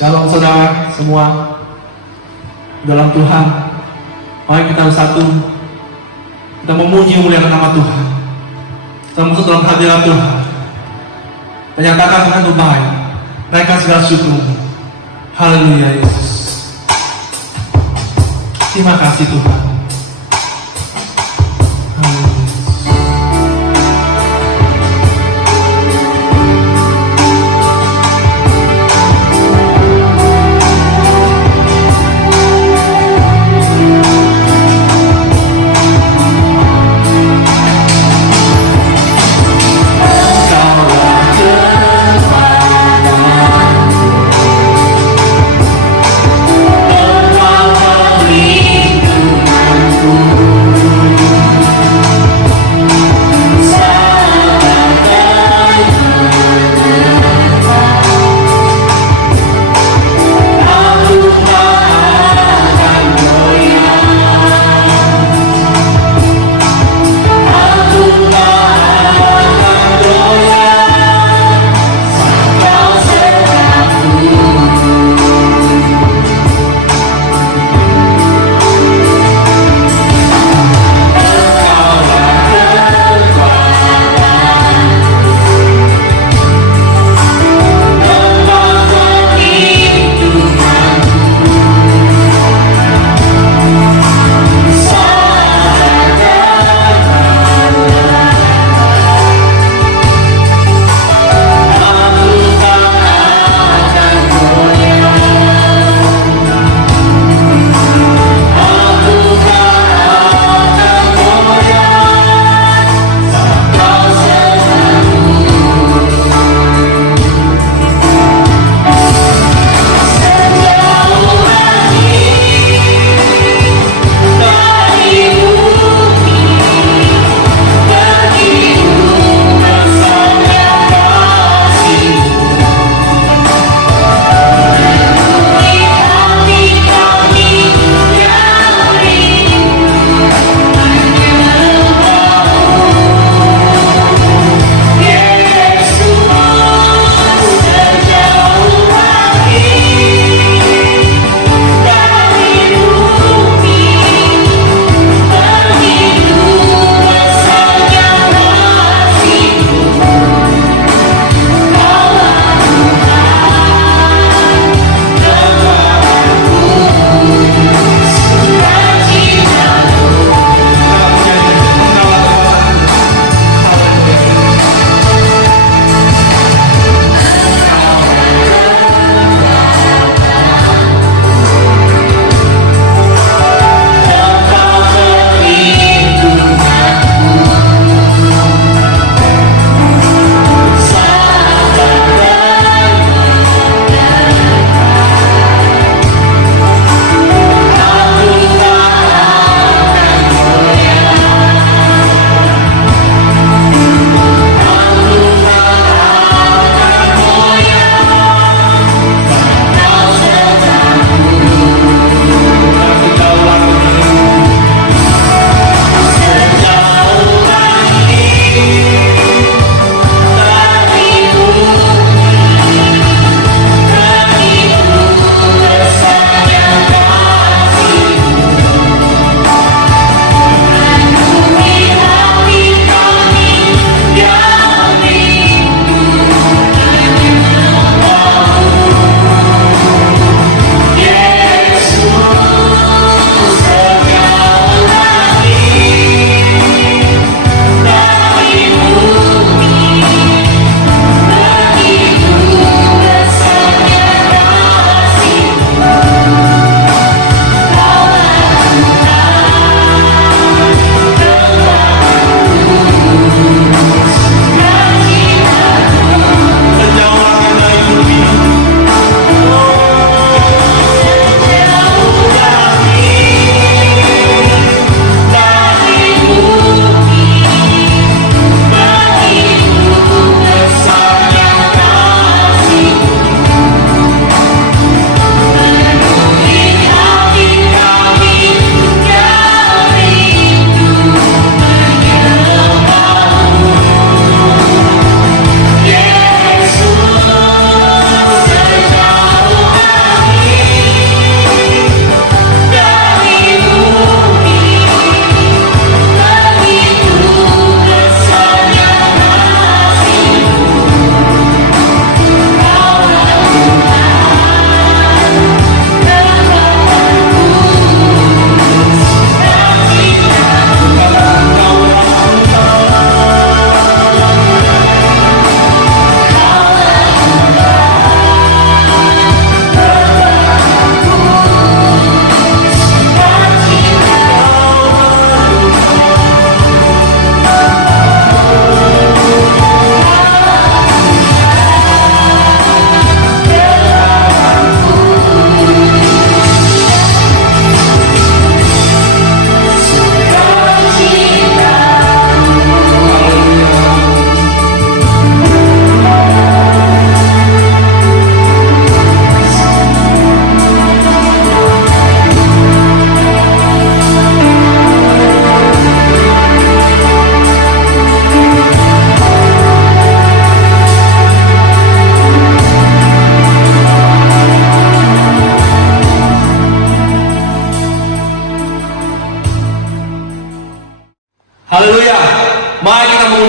Shalom saudara semua dalam Tuhan. Mari kita bersatu, kita memuji memuliakan nama Tuhan. Kita masuk dalam hadirat Tuhan, menyatakan Tuhan itu baik, naikkan segala syukur-Mu. Haleluya Yesus. Terima kasih Tuhan. Engkau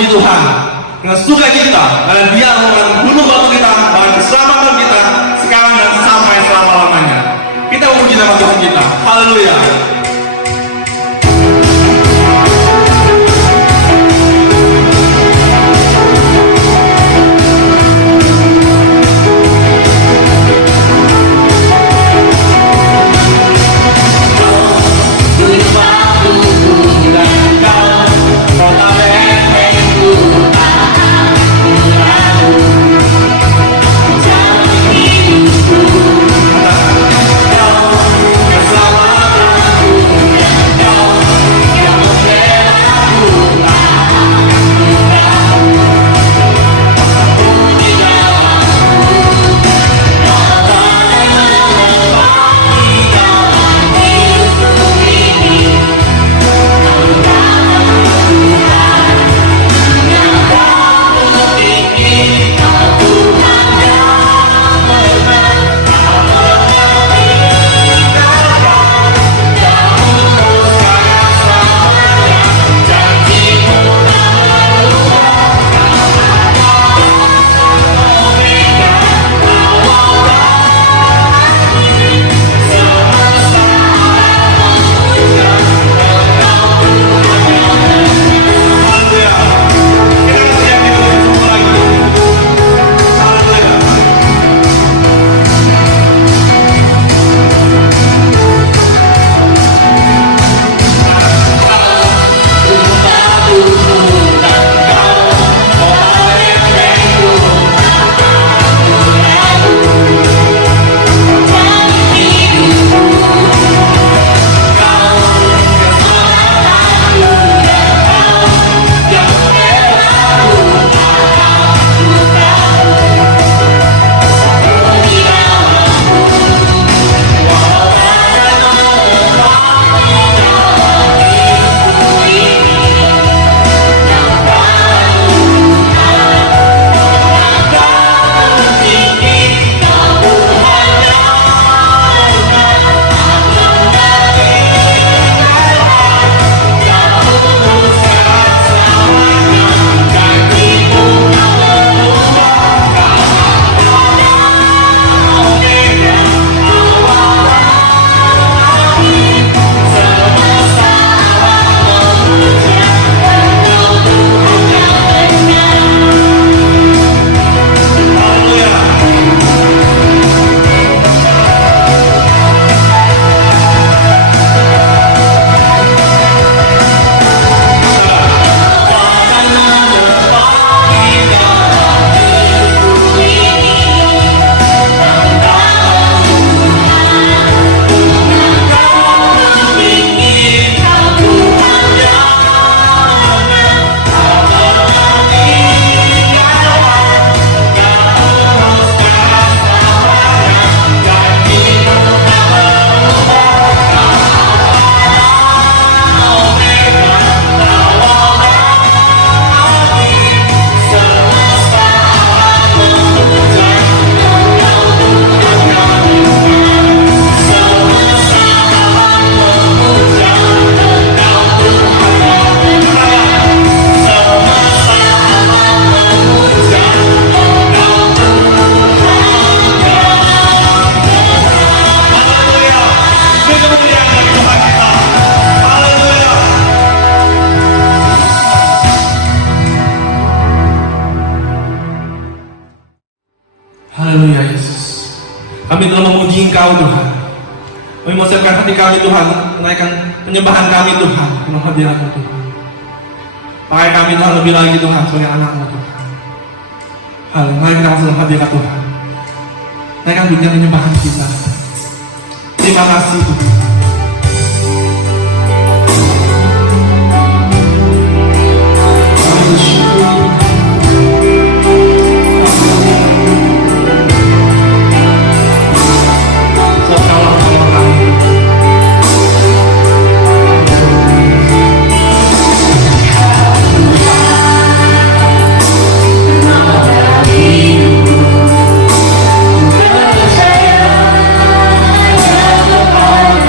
memuji Tuhan dengan sukacita, karena Dia akan bunuh waktu kita, bahkan keselamatan kita sekarang dan sampai selama-lamanya. Kita memuji nama Tuhan kita. Haleluya. Haleluya Yesus. Kami telah memuji Engkau Tuhan. Kami mau siapkan hati kami Tuhan, menaikkan penyembahan kami Tuhan, penuh hadirat-Mu Tuhan. Pakai kami Tuhan lebih lagi Tuhan sebagai anak-Mu Tuhan. Haleluya, mari kita masuk dalam hadirat Tuhan. Naikkan pujian penyembahan kita. Terima kasih Tuhan. Oh,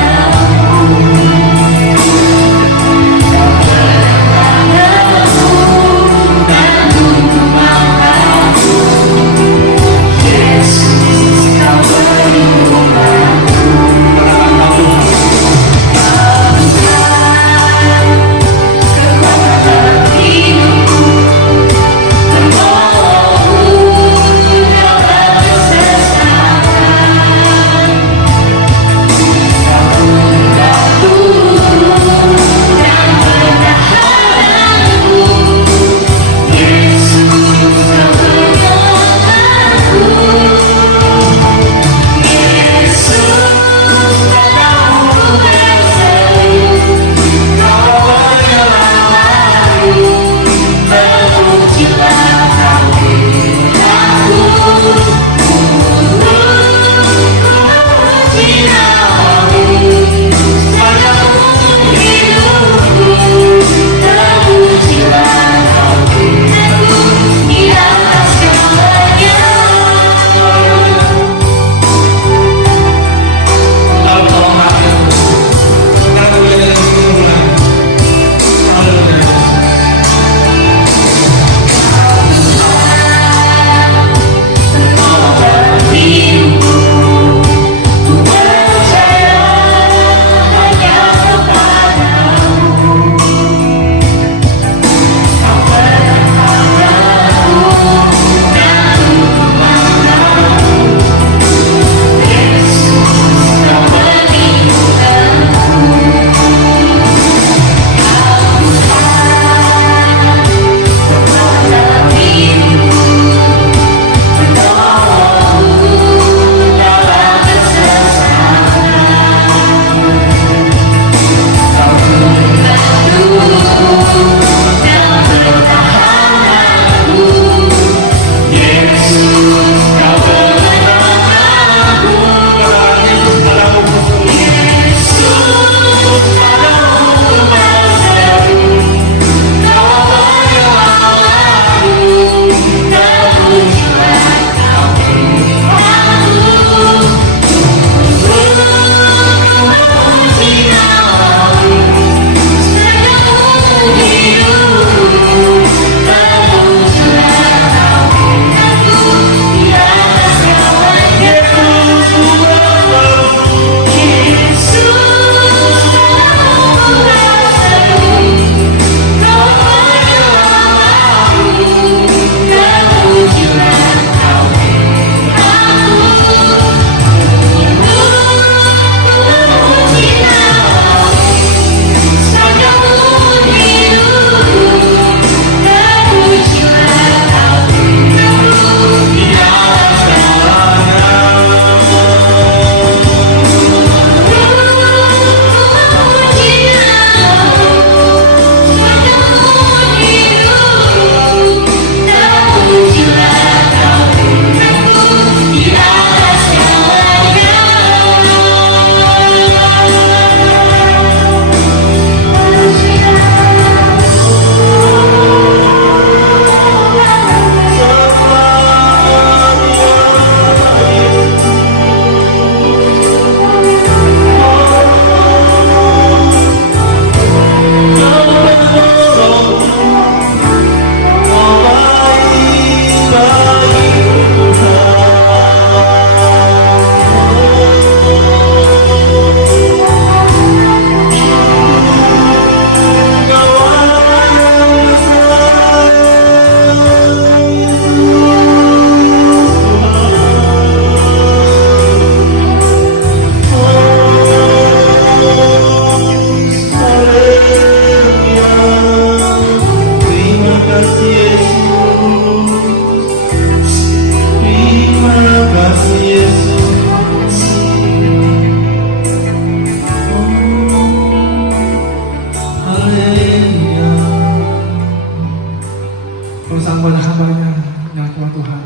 hamba-hambanya yang Tuhan.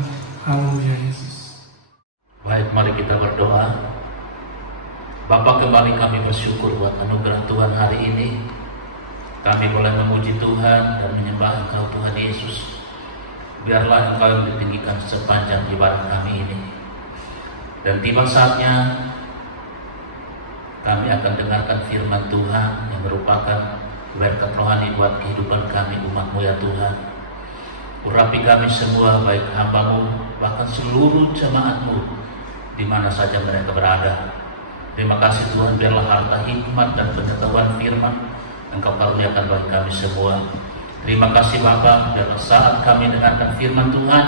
Haleluya Yesus. Baik, mari kita berdoa. Bapa, kembali kami bersyukur buat anugerah Tuhan hari ini. Kami boleh memuji Tuhan dan menyembah Engkau Tuhan Yesus. Biarlah Engkau yang ditinggikan sepanjang ibadah kami ini. Dan tiba saatnya kami akan dengarkan firman Tuhan yang merupakan berkat rohani buat kehidupan kami umat-Mu ya Tuhan. Urapi kami semua, baik hamba-Mu, bahkan seluruh jemaat-Mu di mana saja mereka berada. Terima kasih Tuhan, biarlah harta hikmat dan pengetahuan firman Engkau karuniakan bagi kami semua. Terima kasih Bapa, biarlah saat kami dengarkan firman Tuhan,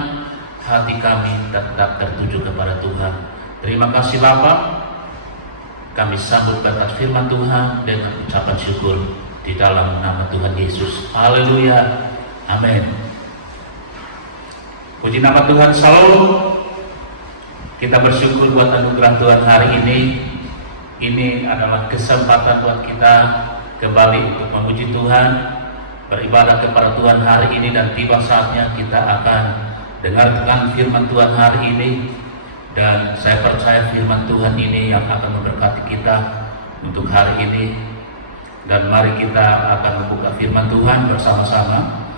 hati kami tetap tertuju kepada Tuhan. Terima kasih Bapa, kami sambut berkat firman Tuhan dengan ucapan syukur di dalam nama Tuhan Yesus. Haleluya, amin. Puji nama Tuhan. Shalom. Kita bersyukur buat anugerah Tuhan hari ini. Ini adalah kesempatan buat kita kembali untuk memuji Tuhan, beribadah kepada Tuhan hari ini, dan tiba saatnya kita akan dengarkan firman Tuhan hari ini. Dan saya percaya firman Tuhan ini yang akan memberkati kita untuk hari ini. Dan mari kita akan membuka firman Tuhan bersama-sama.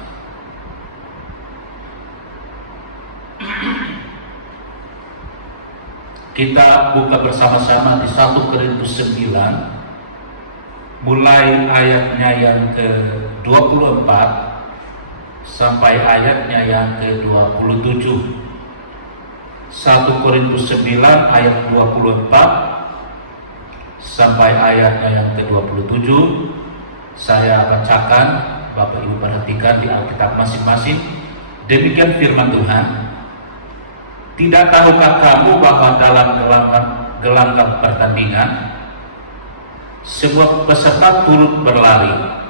Kita buka bersama-sama di 1 Korintus 9, mulai ayatnya yang ke-24 sampai ayatnya yang ke-27. 1 Korintus 9 ayat 24 sampai ayatnya yang ke-27. Saya bacakan, Bapak Ibu perhatikan di Alkitab masing-masing. Demikian firman Tuhan. Tidak tahukah kamu bahwa dalam gelanggang pertandingan sebuah peserta turut berlari,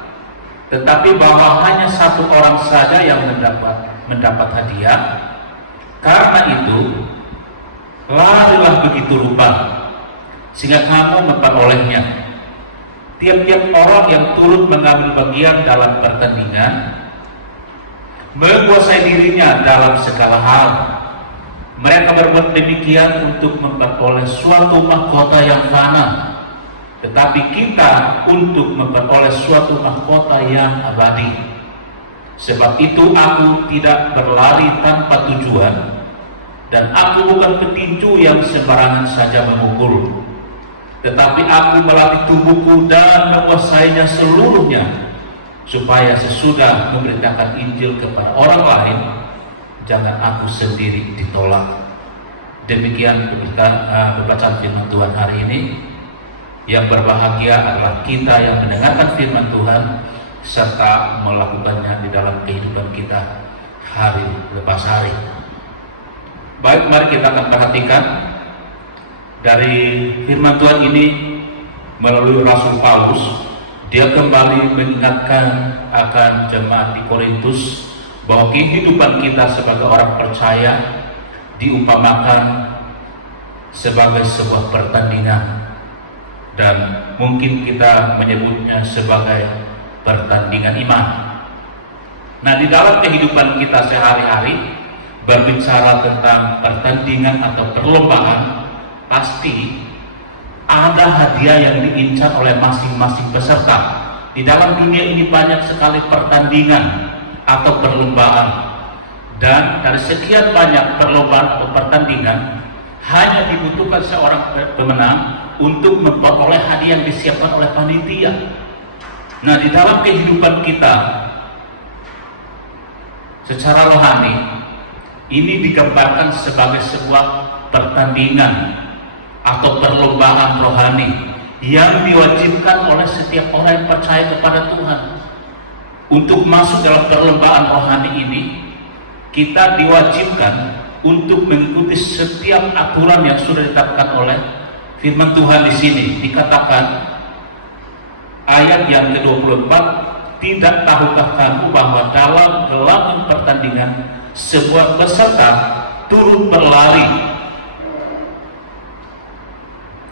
tetapi bahwa hanya satu orang saja yang mendapat hadiah? Karena itu, larilah begitu rupa sehingga kamu memperolehnya. Tiap-tiap orang yang turut mengambil bagian dalam pertandingan menguasai dirinya dalam segala hal. Mereka berbuat demikian untuk memperoleh suatu mahkota yang fana, tetapi kita untuk memperoleh suatu mahkota yang abadi. Sebab itu aku tidak berlari tanpa tujuan, dan aku bukan petinju yang sembarangan saja memukul, tetapi aku melatih tubuhku dan menguasainya seluruhnya, supaya sesudah memberitakan Injil kepada orang lain, jangan aku sendiri ditolak. Demikian pembacaan firman Tuhan hari ini. Yang berbahagia adalah kita yang mendengarkan firman Tuhan serta melakukannya di dalam kehidupan kita hari lepas hari. Baik, mari kita akan perhatikan dari firman Tuhan ini melalui Rasul Paulus. Dia kembali mengingatkan akan jemaat di Korintus bahwa kehidupan kita sebagai orang percaya diumpamakan sebagai sebuah pertandingan, dan mungkin kita menyebutnya sebagai pertandingan iman. Nah, di dalam kehidupan kita sehari-hari berbicara tentang pertandingan atau perlombaan, pasti ada hadiah yang diincar oleh masing-masing peserta. Di dalam dunia ini banyak sekali pertandingan atau perlombaan, dan dari sekian banyak perlombaan atau pertandingan hanya dibutuhkan seorang pemenang untuk memperoleh hadiah yang disiapkan oleh panitia. Nah, di dalam kehidupan kita secara rohani, ini digambarkan sebagai sebuah pertandingan atau perlombaan rohani yang diwajibkan oleh setiap orang yang percaya kepada Tuhan. Untuk masuk dalam perlombaan rohani ini, kita diwajibkan untuk mengikuti setiap aturan yang sudah ditetapkan oleh firman Tuhan. Di sini dikatakan ayat yang ke-24, tidak tahukah kamu bahwa dalam gelanggang pertandingan sebuah peserta turut berlari,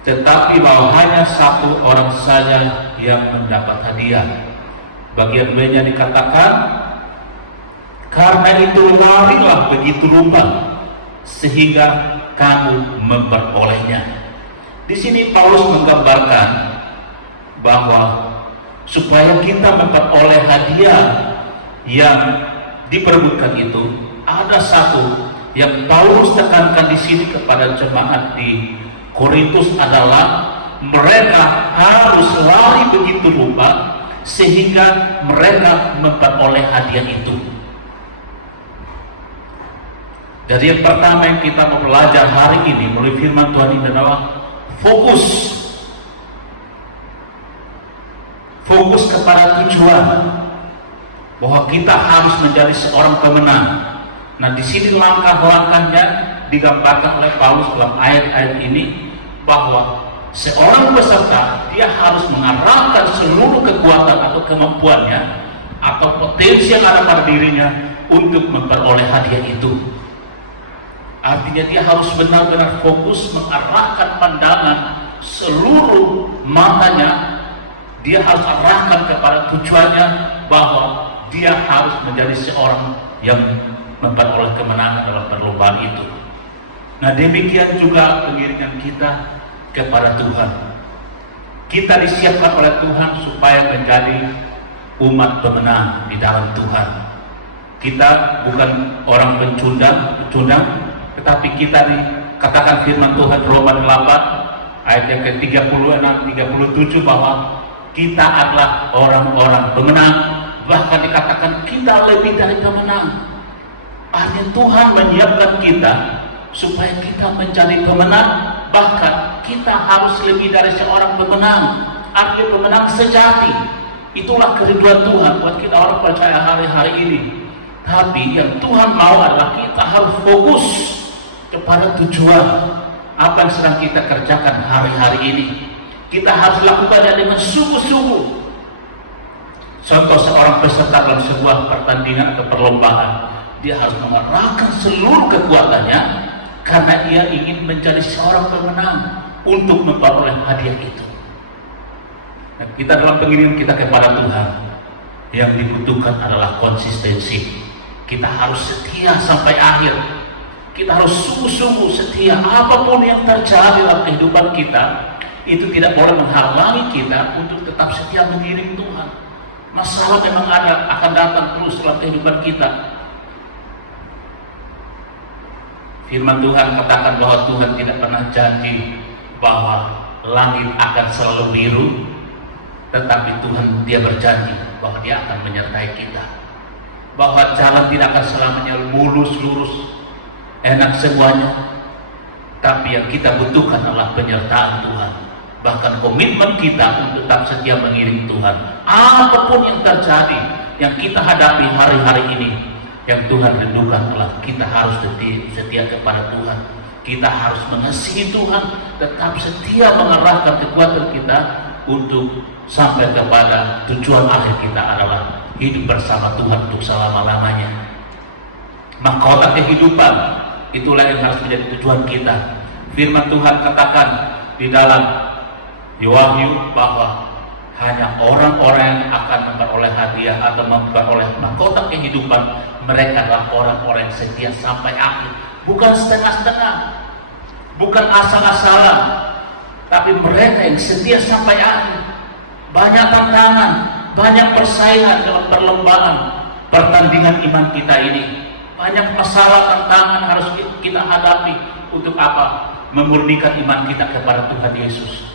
tetapi bahwa hanya satu orang saja yang mendapat hadiah. Bagian B-nya dikatakan Karena itu larilah begitu rupa sehingga kamu memperolehnya. Di sini Paulus menggambarkan bahwa supaya kita memperoleh hadiah yang diperebutkan itu, ada satu yang Paulus tekankan di sini kepada jemaat di Korintus adalah mereka harus lari begitu rupa sehingga mereka memperoleh hadiah itu. Jadi yang pertama yang kita mau belajar hari ini melalui firman Tuhan ini adalah fokus kepada tujuan, bahwa kita harus menjadi seorang pemenang. Nah, di sini langkah-langkahnya digambarkan oleh Paulus dalam ayat-ayat ini, bahwa seorang peserta dia harus mengarahkan seluruh kekuatan atau kemampuannya atau potensi yang ada pada dirinya untuk memperoleh hadiah itu. Artinya dia harus benar-benar fokus mengarahkan pandangan seluruh matanya. Dia harus arahkan kepada tujuannya, bahwa dia harus menjadi seorang yang memperoleh kemenangan dalam perlombaan itu. Nah, demikian juga pengiringan kita kepada Tuhan. Kita disiapkan oleh Tuhan supaya menjadi umat pemenang di dalam Tuhan. Kita bukan orang pecundang, tetapi kita dikatakan firman Tuhan Roma 8 ayat yang ke-36 37 bahwa kita adalah orang-orang pemenang. Bahkan dikatakan kita lebih dari pemenang. Artinya Tuhan menyiapkan kita supaya kita menjadi pemenang. Bahkan kita harus lebih dari seorang pemenang. Artinya pemenang sejati. Itulah kerinduan Tuhan buat kita orang percaya hari-hari ini. Tapi yang Tuhan mau adalah kita harus fokus kepada tujuan apa yang sedang kita kerjakan hari-hari ini. Kita harus lakukannya dengan sungguh-sungguh. Contoh seorang peserta dalam sebuah pertandingan atau perlombaan, dia harus mengerahkan seluruh kekuatannya karena ia ingin menjadi seorang pemenang untuk memperoleh hadiah itu. Dan kita dalam pengiringan kita kepada Tuhan, yang dibutuhkan adalah konsistensi. Kita harus setia sampai akhir. Kita harus sungguh-sungguh setia. Apapun yang terjadi dalam kehidupan kita, itu tidak boleh menghalangi kita untuk tetap setia mengiring Tuhan. Masalah memang ada, akan datang terus dalam kehidupan kita. Firman Tuhan katakan bahwa Tuhan tidak pernah janji bahwa langit akan selalu biru, tetapi Tuhan dia berjanji bahwa dia akan menyertai kita, bahwa jalan tidak akan selamanya mulus lurus enak semuanya, tapi yang kita butuhkan adalah penyertaan Tuhan. Bahkan komitmen kita untuk tetap setia mengiring Tuhan. Apapun yang terjadi, yang kita hadapi hari-hari ini, yang Tuhan rindukan adalah kita harus setia kepada Tuhan. Kita harus mengasihi Tuhan, tetap setia mengarahkan kekuatan kita untuk sampai kepada tujuan akhir kita adalah hidup bersama Tuhan untuk selama-lamanya. Mahkota kehidupan, itulah yang harus menjadi tujuan kita. Firman Tuhan katakan di dalam Wahyu bahwa hanya orang-orang yang akan memperoleh hadiah atau memperoleh mahkota kehidupan, mereka adalah orang-orang yang setia sampai akhir. Bukan setengah-setengah, bukan asal-asalan, tapi mereka yang setia sampai akhir. Banyak tantangan, banyak persaingan dalam perlombaan pertandingan iman kita ini. Banyak masalah, tantangan harus kita hadapi. Untuk apa? Memurnikan iman kita kepada Tuhan Yesus.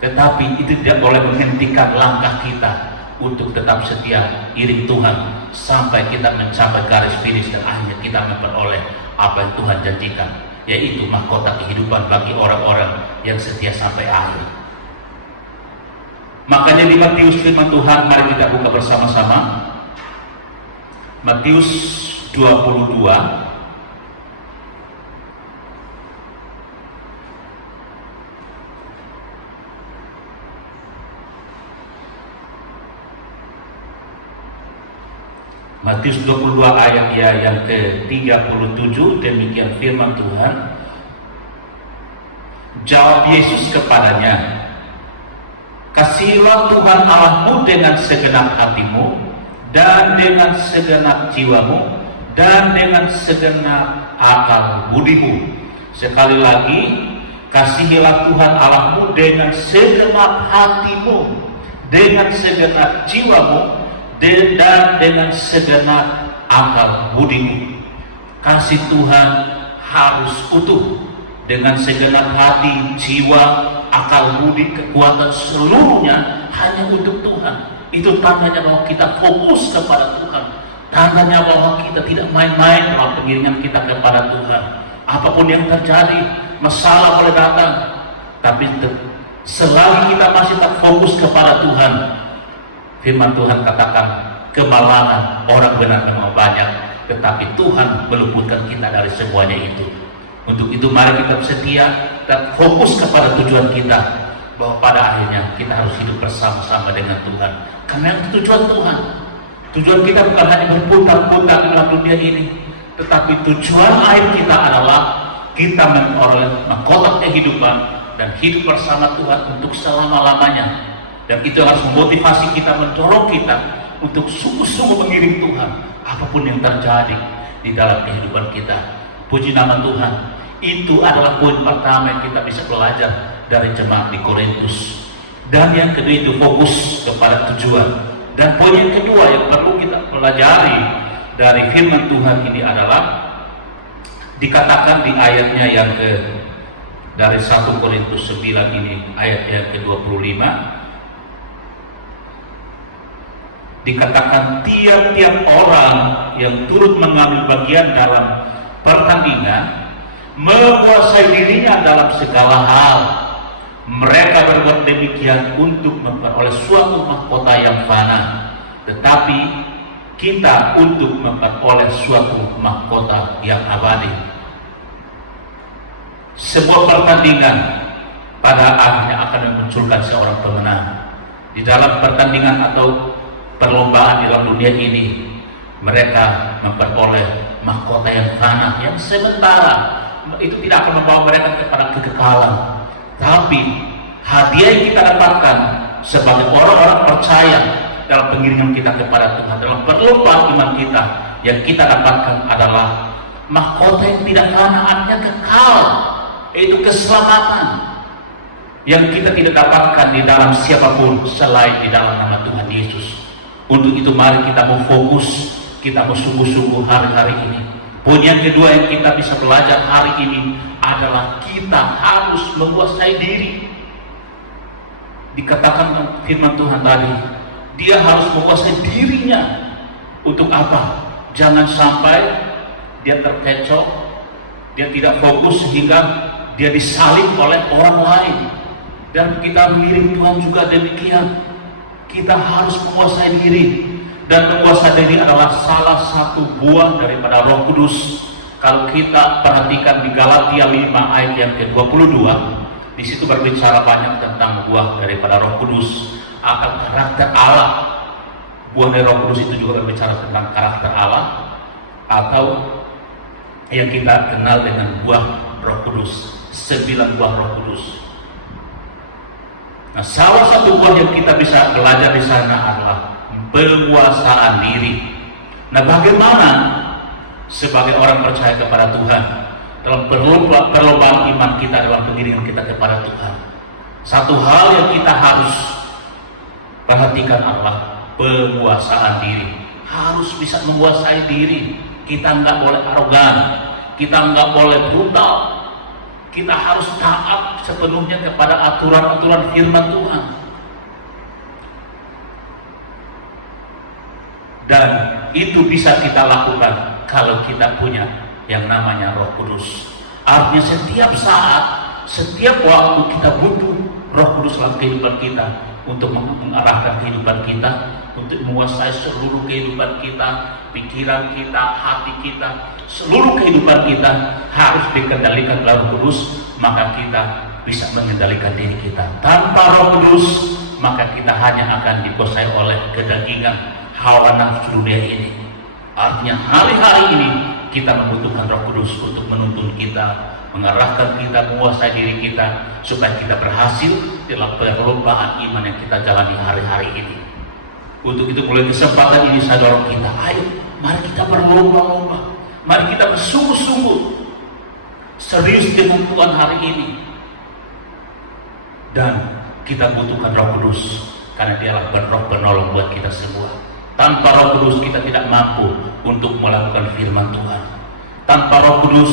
Tetapi itu tidak boleh menghentikan langkah kita untuk tetap setia iring Tuhan sampai kita mencapai garis finish dan akhirnya kita memperoleh apa yang Tuhan janjikan, yaitu mahkota kehidupan bagi orang-orang yang setia sampai akhir. Makanya di Matius firman Tuhan, mari kita buka bersama-sama Matius 22 Matius 22 ayat yang ke-37, demikian firman Tuhan. Jawab Yesus kepadanya, kasihilah Tuhan Allahmu dengan segenap hatimu, dan dengan segenap jiwamu, dan dengan segenap akal budimu. Sekali lagi, kasihilah Tuhan Allahmu dengan segenap hatimu, dengan segenap jiwamu, dan dengan segenap akal budimu. Kasih Tuhan harus utuh, dengan segenap hati, jiwa, akal budi, kekuatan, seluruhnya hanya untuk Tuhan. Itu tandanya bahwa kita fokus kepada Tuhan. Tandanya bahwa kita tidak main-main dalam pengiringan kita kepada Tuhan. Apapun yang terjadi, masalah boleh datang, tapi selagi kita masih tak fokus kepada Tuhan, firman Tuhan katakan, kemalangan orang benar memang banyak, tetapi Tuhan meluputkan kita dari semuanya itu. Untuk itu mari kita setia dan fokus kepada tujuan kita, bahwa pada akhirnya kita harus hidup bersama-sama dengan Tuhan. Karena itu tujuan Tuhan. Tujuan kita bukan hanya berputar-putar di dalam dunia ini, tetapi tujuan akhir kita adalah kita memperoleh mahkota kehidupan dan hidup bersama Tuhan untuk selama-lamanya. Dan itu harus memotivasi kita, mendorong kita untuk sungguh-sungguh mengiring Tuhan apapun yang terjadi di dalam kehidupan kita. Puji nama Tuhan. Itu adalah poin pertama yang kita bisa belajar dari jemaat di Korintus. Dan yang kedua itu fokus kepada tujuan. Dan poin yang kedua yang perlu kita pelajari dari firman Tuhan ini adalah dikatakan di ayatnya yang dari 1 Korintus 9 ini, ayat yang ke-25, dikatakan tiap-tiap orang yang turut mengambil bagian dalam pertandingan menguasai dirinya dalam segala hal. Mereka berbuat demikian untuk memperoleh suatu mahkota yang fana, tetapi kita untuk memperoleh suatu mahkota yang abadi. Sebuah pertandingan pada akhirnya akan memunculkan seorang pemenang. Di dalam pertandingan atau perlombaan di dalam dunia ini, mereka memperoleh mahkota yang fana, yang sementara. Itu tidak akan membawa mereka kepada kekekalan. Tapi hadiah yang kita dapatkan sebagai orang-orang percaya dalam pengiringan kita kepada Tuhan, dalam perlombaan iman kita, yang kita dapatkan adalah mahkota yang tidak fana, artinya kekal, yaitu keselamatan yang kita tidak dapatkan di dalam siapapun selain di dalam nama Tuhan Yesus. Untuk itu mari kita mau fokus, kita mau sungguh-sungguh hari-hari ini. Poin yang kedua yang kita bisa belajar hari ini adalah kita harus menguasai diri. Dikatakan firman Tuhan tadi, dia harus menguasai dirinya. Untuk apa? Jangan sampai dia terkecoh, dia tidak fokus sehingga dia disalib oleh orang lain. Dan kita mengiring Tuhan juga demikian. Kita harus menguasai diri. Dan menguasai diri adalah salah satu buah daripada Roh Kudus. Kalau kita perhatikan di Galatia 5 ayat yang ke-22, di situ berbicara banyak tentang buah daripada Roh Kudus, akan karakter Allah. Buah dari Roh Kudus itu juga berbicara tentang karakter Allah, atau yang kita kenal dengan buah Roh Kudus, 9 buah Roh Kudus. Nah, salah satu buah yang kita bisa belajar di sana adalah penguasaan diri. Nah, bagaimana sebagai orang percaya kepada Tuhan dalam perlombaan iman kita, dalam pengiringan kita kepada Tuhan, satu hal yang kita harus perhatikan adalah penguasaan diri. Harus bisa menguasai diri. Kita nggak boleh arogan, kita nggak boleh brutal. Kita harus taat sepenuhnya kepada aturan-aturan firman Tuhan. Dan itu bisa kita lakukan kalau kita punya yang namanya Roh Kudus. Artinya setiap saat, setiap waktu kita butuh Roh Kudus dalam kehidupan kita untuk mengarahkan kehidupan kita, untuk menguasai seluruh kehidupan kita, pikiran kita, hati kita, seluruh kehidupan kita harus dikendalikan oleh Roh Kudus. Maka kita bisa mengendalikan diri kita. Tanpa Roh Kudus, maka kita hanya akan dikuasai oleh kedagingan, hawa nafsu dunia ini. Artinya hari-hari ini kita membutuhkan Roh Kudus untuk menuntun kita, mengarahkan kita, menguasai diri kita, supaya kita berhasil dalam perlombaan iman yang kita jalani hari-hari ini. Untuk itu mulai kesempatan ini saya dorong kita, ayo mari kita berlomba-lomba, mari kita bersungguh-sungguh serius dengan Tuhan hari ini. Dan kita butuhkan Roh Kudus, karena dialah roh penolong buat kita semua. Tanpa Roh Kudus kita tidak mampu untuk melakukan firman Tuhan. Tanpa Roh Kudus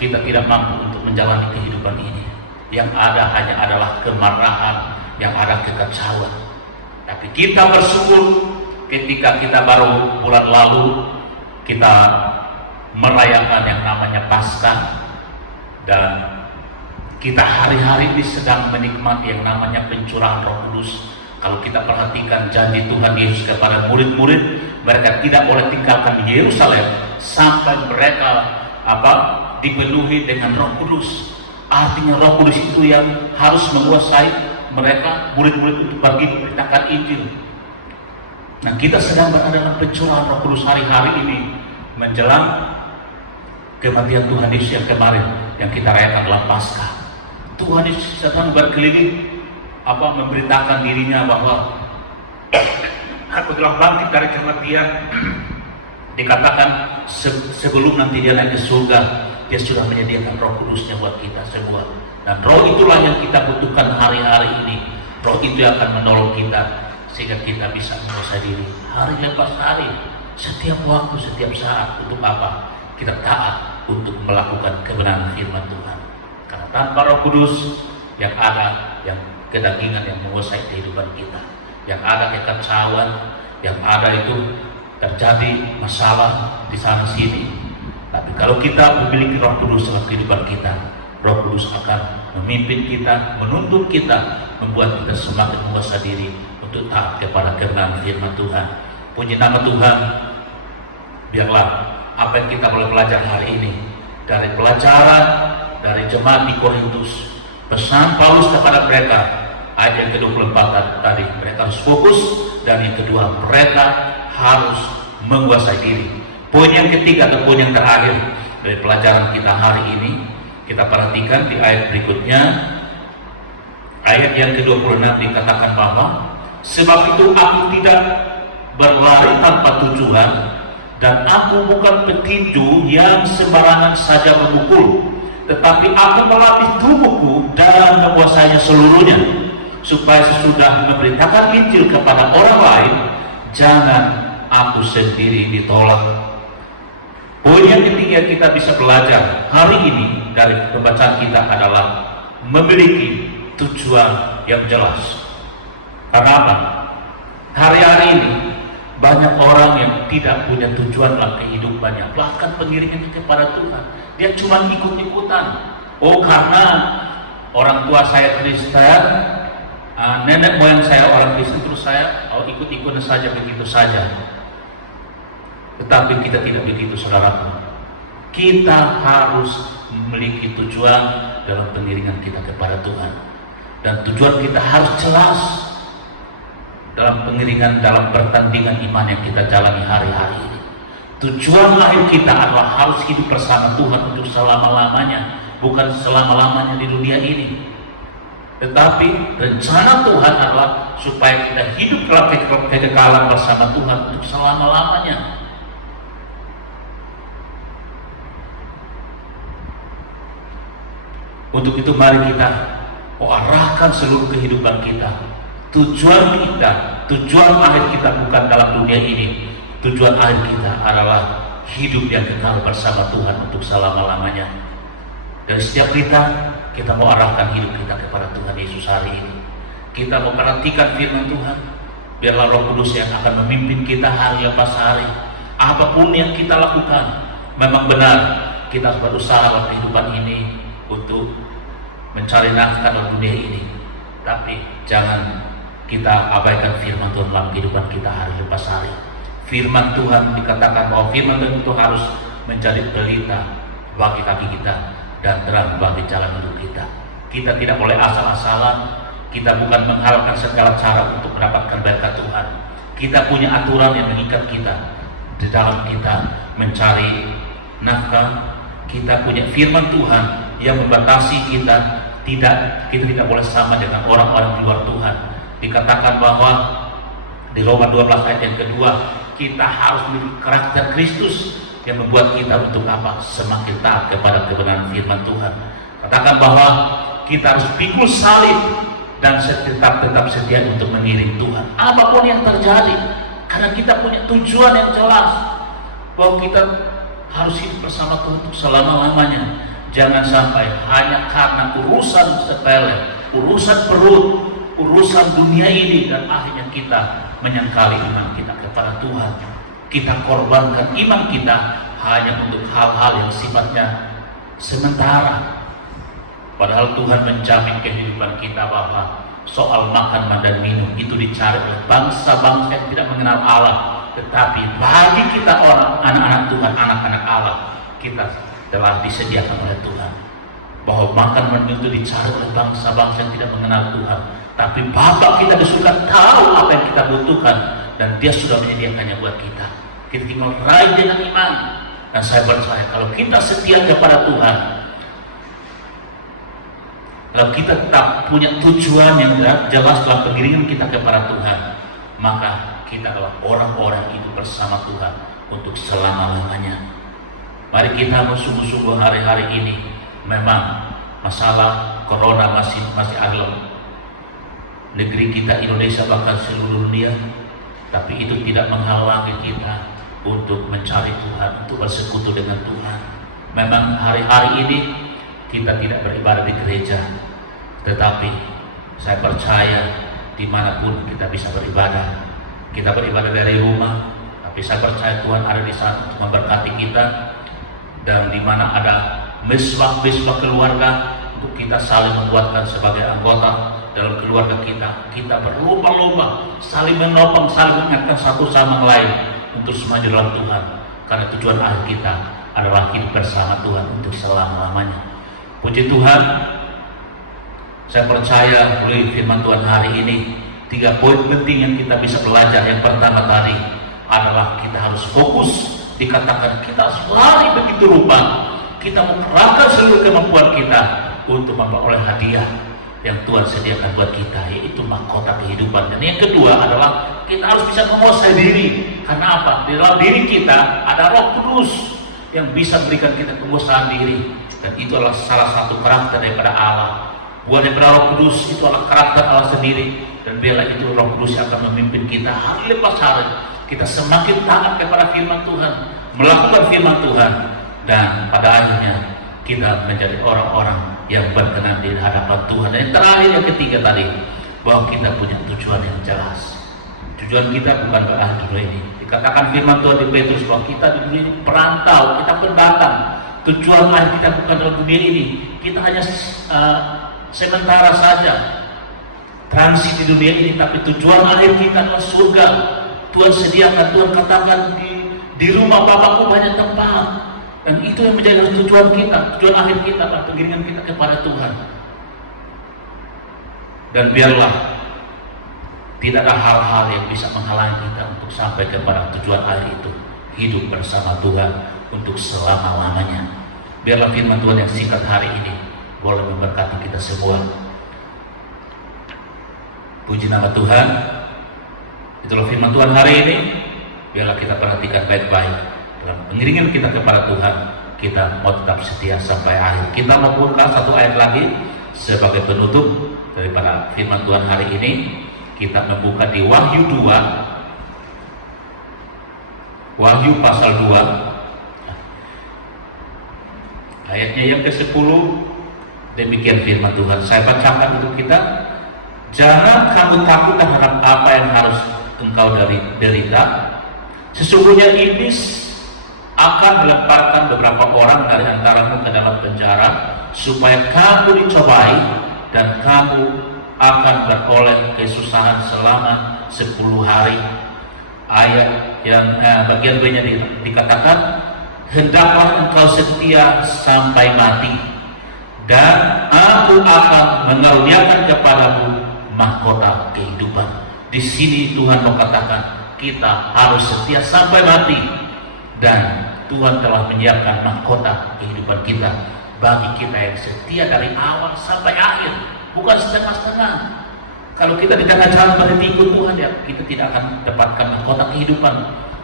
kita tidak mampu untuk menjalani kehidupan ini. Yang ada hanya adalah kemarahan, yang ada kekacauan. Tapi kita bersyukur ketika kita baru bulan lalu kita merayakan yang namanya Paskah, dan kita hari-hari ini sedang menikmati yang namanya pencurahan Roh Kudus. Kalau kita perhatikan janji Tuhan Yesus kepada murid-murid, mereka tidak boleh tinggalkan Yerusalem sampai mereka dipenuhi dengan Roh Kudus. Artinya Roh Kudus itu yang harus menguasai mereka, murid-murid, untuk pergi memberitakan Injil. Nah, kita sedang berada dalam pencurahan Roh Kudus hari-hari ini menjelang kematian Tuhan Yesus yang kemarin yang kita rayakan dalam Paskah. Tuhan Yesus sedang berkeliling memberitakan dirinya bahwa aku telah bangkit dari kematian. Dikatakan sebelum nanti dia naik ke surga, dia sudah menyediakan Roh Kudusnya buat kita semua. Dan Roh itulah yang kita butuhkan hari-hari ini. Roh itu yang akan menolong kita sehingga kita bisa menguasai diri hari lepas hari, setiap waktu, setiap saat. Untuk apa? Kita taat untuk melakukan kebenaran firman Tuhan. Karena tanpa Roh Kudus yang ada, yang kedagingan yang menguasai kehidupan kita, yang ada kekacauan, yang ada itu terjadi masalah di sana sini. Tapi kalau kita memiliki Roh Kudus dalam kehidupan kita, Roh Kudus akan memimpin kita, menuntun kita, membuat kita semakin menguasai diri untuk taat kepada kebenaran firman Tuhan. Puji nama Tuhan. Biarlah apa yang kita boleh belajar hari ini dari pelajaran dari jemaat di Korintus, pesan Paulus kepada mereka, ayat yang ke-24 tadi, mereka harus fokus, dan yang kedua, mereka harus menguasai diri. Poin yang ketiga atau poin yang terakhir dari pelajaran kita hari ini, kita perhatikan di ayat berikutnya, ayat yang ke-26 dikatakan bahwa sebab itu aku tidak berlari tanpa tujuan, dan aku bukan petinju yang sembarangan saja memukul, tetapi aku melatih tubuhku dan menguasainya seluruhnya, supaya sesudah memberitakan Injil kepada orang lain, jangan aku sendiri ditolak. Poin yang ketiga kita bisa belajar hari ini dari pembacaan kita adalah memiliki tujuan yang jelas. Karena apa? Hari-hari ini banyak orang yang tidak punya tujuan dalam kehidupannya, bahkan pengiringan kepada Tuhan. Dia cuma ikut-ikutan. Oh, karena orang tua saya Kristen, nenek moyang saya orang Kristen, terus saya ikut-ikutan saja, begitu saja. Tetapi kita tidak begitu, saudaraku. Kita harus memiliki tujuan dalam pengiringan kita kepada Tuhan, dan tujuan kita harus jelas dalam pengiringan, dalam pertandingan iman yang kita jalani hari-hari ini. Tujuan lahir kita adalah harus hidup bersama Tuhan untuk selama-lamanya, bukan selama-lamanya di dunia ini. Tetapi rencana Tuhan adalah supaya kita hidup dalam kekekalan bersama Tuhan untuk selama-lamanya. Untuk itu mari kita arahkan seluruh kehidupan kita. Tujuan kita, tujuan akhir kita bukan dalam dunia ini. Tujuan akhir kita adalah hidup yang kekal bersama Tuhan untuk selama-lamanya. Dari setiap kita mau arahkan hidup kita kepada Tuhan Yesus hari ini. Kita mau perhatikan firman Tuhan. Biarlah Roh Kudus yang akan memimpin kita hari lepas hari. Apapun yang kita lakukan, memang benar kita harus berusaha dalam kehidupan ini untuk mencari nafkah dalam dunia ini. Tapi jangan kita abaikan firman Tuhan dalam kehidupan kita hari lepas hari. Firman Tuhan dikatakan bahwa firman Tuhan itu harus menjadi pelita bagi kaki kita dan terang bagi jalan hidup kita. Kita tidak boleh asal-asalan. Kita bukan menghalalkan segala cara untuk mendapatkan berkat Tuhan. Kita punya aturan yang mengikat kita di dalam kita mencari nafkah. Kita punya firman Tuhan yang membatasi kita. Kita tidak boleh sama dengan orang-orang di luar Tuhan. Dikatakan bahwa Di Roma 12 ayat yang kedua, kita harus memiliki karakter Kristus yang membuat kita untuk apa? Semakin taat kepada kebenaran firman Tuhan. Katakan bahwa kita harus pikul salib dan tetap setia untuk mengiring Tuhan apapun yang terjadi, karena kita punya tujuan yang jelas bahwa kita harus hidup bersama Tuhan untuk selama-lamanya. Jangan sampai hanya karena urusan sepele, urusan perut, urusan dunia ini, dan akhirnya kita menyangkali iman kita kepada Tuhan. Kita korbankan iman kita hanya untuk hal-hal yang sifatnya sementara. Padahal Tuhan menjamin kehidupan kita bahwa soal makan dan minum itu dicari oleh bangsa-bangsa yang tidak mengenal Allah. Tetapi bagi kita orang anak-anak Tuhan, anak-anak Allah, kita telah disediakan oleh Tuhan. Bahwa makan dan minum itu dicari oleh bangsa-bangsa yang tidak mengenal Tuhan. Tapi Bapa kita di surga tahu apa yang kita butuhkan, dan Dia sudah menyediakannya buat kita. Kita tinggal raih dengan iman. Dan saya percaya kalau kita setia kepada Tuhan, kalau kita tetap punya tujuan yang jelas dalam pengiringan kita kepada Tuhan, maka kita adalah orang-orang itu bersama Tuhan untuk selama-lamanya. Mari kita bersungguh-sungguh hari-hari ini. Memang masalah corona masih ada negeri kita Indonesia, bahkan seluruh dunia, tapi itu tidak menghalangi kita untuk mencari Tuhan, untuk bersekutu dengan Tuhan. Memang hari-hari ini kita tidak beribadah di gereja, tetapi saya percaya dimanapun kita bisa beribadah. Kita beribadah dari rumah, tapi saya percaya Tuhan ada di sana untuk memberkati kita. Dan di mana ada mesbah-mesbah keluarga, untuk kita saling menguatkan sebagai anggota dalam keluarga kita. Kita berlomba-lomba saling menopang, saling mengingatkan satu sama lain untuk semua dalam Tuhan. Karena tujuan akhir kita adalah hidup bersama Tuhan untuk selama-lamanya. Puji Tuhan, saya percaya melalui firman Tuhan hari ini 3 poin penting yang kita bisa belajar. Yang pertama tadi adalah kita harus fokus. Dikatakan kita harus lari begitu rupa, kita mengerahkan seluruh kemampuan kita untuk memperoleh hadiah yang Tuhan sediakan buat kita, yaitu mahkota kehidupan. Dan yang kedua adalah kita harus bisa menguasai diri. Karena apa? Di dalam diri kita ada Roh Kudus yang bisa berikan kita penguasaan diri, dan itu adalah salah satu karakter daripada Allah. Buat daripada Roh Kudus itu adalah karakter Allah sendiri, dan biarlah itu Roh Kudus yang akan memimpin kita hari lepas hari. Kita semakin taat kepada firman Tuhan, melakukan firman Tuhan, dan pada akhirnya kita menjadi orang-orang yang berkenan di hadapan Tuhan. Dan yang terakhir, yang ketiga tadi, bahwa kita punya tujuan yang jelas. Tujuan kita bukan berakhir di dunia ini. Dikatakan firman Tuhan di Petrus bahwa kita di dunia ini perantau, kita pendatang. Tujuan akhir kita bukan dalam dunia ini. Kita hanya sementara saja transit di dunia ini, tapi tujuan akhir kita adalah surga. Tuhan sediakan, Tuhan katakan di rumah Bapakku banyak tempat, dan itu yang menjadi tujuan kita, tujuan akhir kita, pengiringan kita kepada Tuhan. Dan biarlah tidak ada hal-hal yang bisa menghalangi kita untuk sampai kepada tujuan akhir itu, hidup bersama Tuhan untuk selama-lamanya. Biarlah firman Tuhan yang singkat hari ini boleh memberkati kita semua. Puji nama Tuhan. Itulah firman Tuhan hari ini. Biarlah kita perhatikan baik-baik dalam pengiringan kita kepada Tuhan. Kita mau tetap setia sampai akhir. Kita mau buka satu ayat lagi sebagai penutup daripada firman Tuhan hari ini. Kita membuka di Wahyu 2, Wahyu pasal 2, ayatnya yang ke-10. Demikian firman Tuhan. Saya bacakan untuk kita. Jangan kamu takut terhadap apa yang harus engkau derita. Sesungguhnya iblis akan melemparkan beberapa orang dari antaramu ke dalam penjara, supaya kamu dicobai, dan kamu akan beroleh kesusahan selama 10 hari. Ayat yang bagian B-nya dikatakan, hendaklah engkau setia sampai mati, dan aku akan mengaruniakan kepadamu mahkota kehidupan. Di sini Tuhan mengatakan kita harus setia sampai mati, dan Tuhan telah menyiapkan mahkota kehidupan kita bagi kita yang setia dari awal sampai akhir, bukan setengah-setengah. Kalau kita di tengah jalan berhenti ikut Tuhan, ya kita tidak akan dapatkan mahkota kehidupan.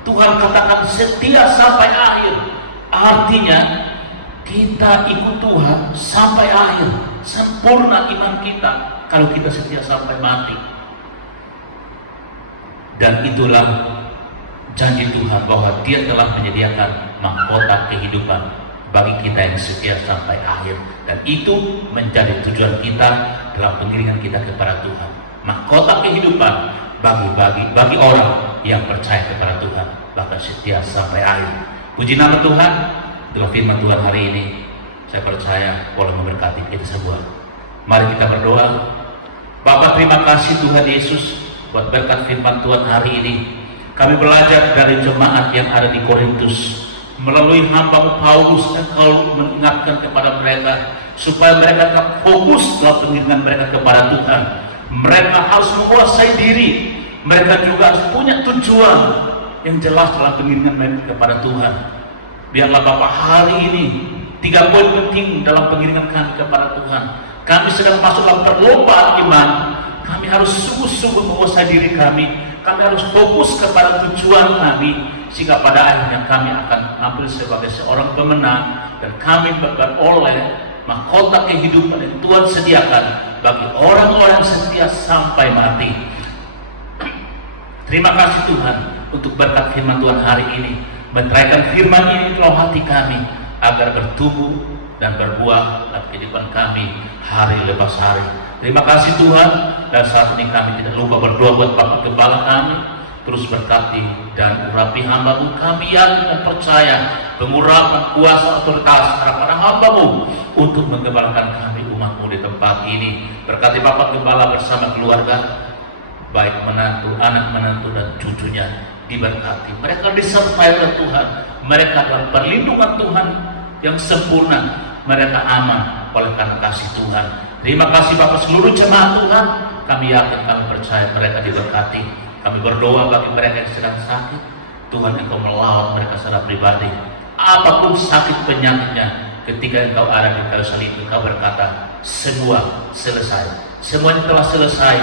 Tuhan katakan setia sampai akhir. Artinya kita ikut Tuhan sampai akhir, sempurna iman kita kalau kita setia sampai mati. Dan itulah janji Tuhan bahwa Dia telah menyediakan mahkota kehidupan bagi kita yang setia sampai akhir. Dan itu menjadi tujuan kita dalam pengiringan kita kepada Tuhan. Mahkota kehidupan bagi orang yang percaya kepada Tuhan, bahkan setia sampai akhir. Puji nama Tuhan. Dalam firman Tuhan hari ini, saya percaya boleh memberkati kita semua. Mari kita berdoa. Bapa, terima kasih Tuhan Yesus buat berkat firman Tuhan hari ini. Kami belajar dari jemaat yang ada di Korintus. Melalui hamba Paulus, Engkau mengingatkan kepada mereka supaya mereka tetap fokus dalam pengiringan mereka kepada Tuhan. Mereka harus menguasai diri. Mereka juga harus punya tujuan yang jelas dalam pengiringan mereka kepada Tuhan. Biarlah Bapak hari ini 3 poin penting dalam pengiringan kami kepada Tuhan. Kami sedang masuk dalam perlombaan iman. Kami harus sungguh-sungguh menguasai diri kami. Kami harus fokus kepada tujuan kami, sehingga pada akhirnya kami akan tampil sebagai seorang pemenang, dan kami beroleh mahkota kehidupan yang Tuhan sediakan bagi orang-orang setia sampai mati. Terima kasih Tuhan untuk berkat firman Tuhan hari ini. Meteraikan firman ini dalam hati kami agar bertumbuh dan berbuah dalam kehidupan kami hari lepas hari. Terima kasih Tuhan. Dan saat ini kami tidak lupa berdoa buat Bapak Gembala kami. Terus berkati dan urapi hamba-Mu. Kami yang mempercaya pengurapan kuasa otoritas para hamba-Mu untuk menggembalakan kami umat-Mu di tempat ini. Berkati Bapak Gembala bersama keluarga, baik menantu, anak menantu dan cucunya, diberkati. Mereka disertai oleh Tuhan. Mereka dalam perlindungan Tuhan yang sempurna. Mereka aman oleh karena kasih Tuhan. Terima kasih Bapak seluruh jemaat Tuhan. Kami yakin, kami percaya mereka diberkati. Kami berdoa bagi mereka yang sedang sakit. Tuhan, Engkau melawat mereka secara pribadi. Apapun sakit penyakitnya, ketika Engkau ada di kayu salib, Engkau berkata, semua selesai. Semuanya telah selesai.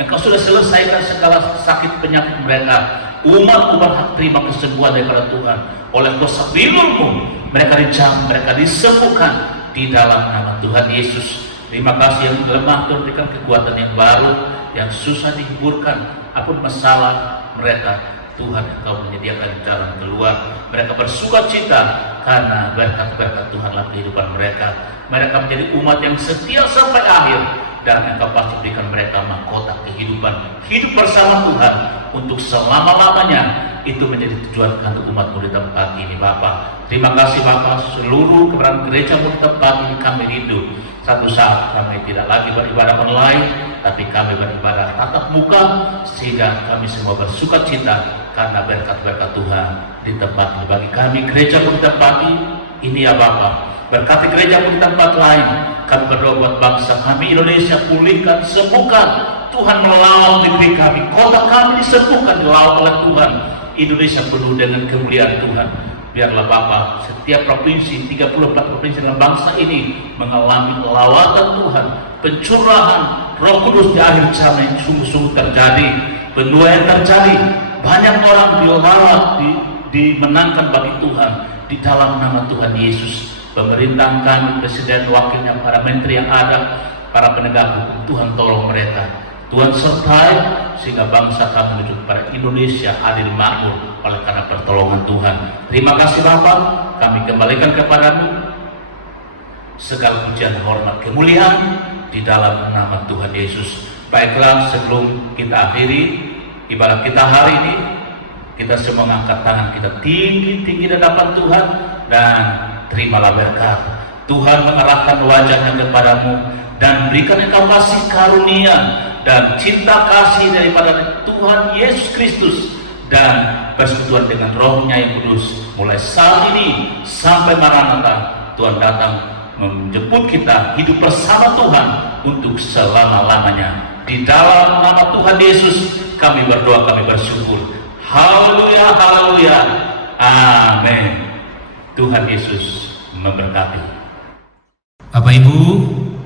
Engkau sudah selesaikan segala sakit penyakit mereka. Umat-umat hak terima kesembuhan daripada Tuhan. Oleh kuasa bilur-Mu, mereka dijamah, mereka disembuhkan di dalam nama Tuhan Yesus. Terima kasih yang lemah, Tuhan berikan kekuatan yang baru, yang susah dihiburkan. Apapun masalah mereka, Tuhan Engkau menyediakan jalan keluar. Mereka bersuka cita karena berkat-berkat Tuhan dalam kehidupan mereka. Mereka menjadi umat yang setia sampai akhir, dan Engkau pasti berikan mereka mahkota kehidupan. Hidup bersama Tuhan untuk selama-lamanya. Itu menjadi tujuan untuk umat-Mu di tempat ini Bapa. Terima kasih Bapa, seluruh keberadaan gereja-Mu di tempat ini kami rindu. Satu saat kami tidak lagi beribadah online, tapi kami beribadah tatap muka, sehingga kami semua bersuka cita karena berkat-berkat Tuhan di tempat ini. Bagi kami gereja-Mu di tempat ini ya Bapa, berkati gereja-Mu di tempat lain. Kami berdoa buat bangsa kami Indonesia, pulihkan, sembuhkan. Tuhan melawat negeri kami, kota kami disembuhkan, dilawat oleh Tuhan. Indonesia penuh dengan kemuliaan Tuhan. Biarlah Bapa, setiap provinsi, 34 provinsi dalam bangsa ini mengalami lawatan Tuhan, pencurahan Roh Kudus di akhir zaman yang sungguh-sungguh terjadi, penuaian terjadi, banyak orang dilawat, dimenangkan bagi Tuhan di dalam nama Tuhan Yesus. Pemerintahan kami, presiden, wakilnya, para menteri yang ada, para penegak hukum, Tuhan tolong mereka. Tuhan sertai sehingga bangsa kami menuju kepada Indonesia adil makmur oleh karena pertolongan Tuhan. Terima kasih Bapa, kami kembalikan kepadamu segala pujian, hormat, kemuliaan di dalam nama Tuhan Yesus. Baiklah, sebelum kita akhiri ibadah kita hari ini, kita semua mengangkat tangan kita tinggi-tinggi di hadapan Tuhan, dan terimalah berkat. Tuhan mengarahkan wajahnya kepadamu dan berikan Engkau kasih karunia dan cinta kasih daripada Tuhan Yesus Kristus, dan persekutuan dengan Roh-Nya yang kudus mulai saat ini sampai Maranatha. Tuhan datang menjemput kita hidup bersama Tuhan untuk selama-lamanya. Di dalam nama Tuhan Yesus kami berdoa, kami bersyukur. Haleluya, haleluya, amin. Tuhan Yesus memberkati. Bapak Ibu,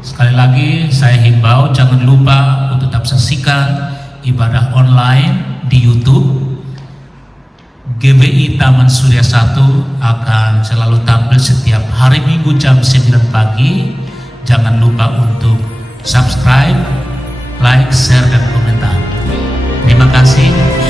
sekali lagi saya himbau jangan lupa untuk tetap saksikan ibadah online di YouTube. GBI Taman Surya 1 akan selalu tampil setiap hari Minggu jam 9 pagi. Jangan lupa untuk subscribe, like, share, dan komentar. Terima kasih.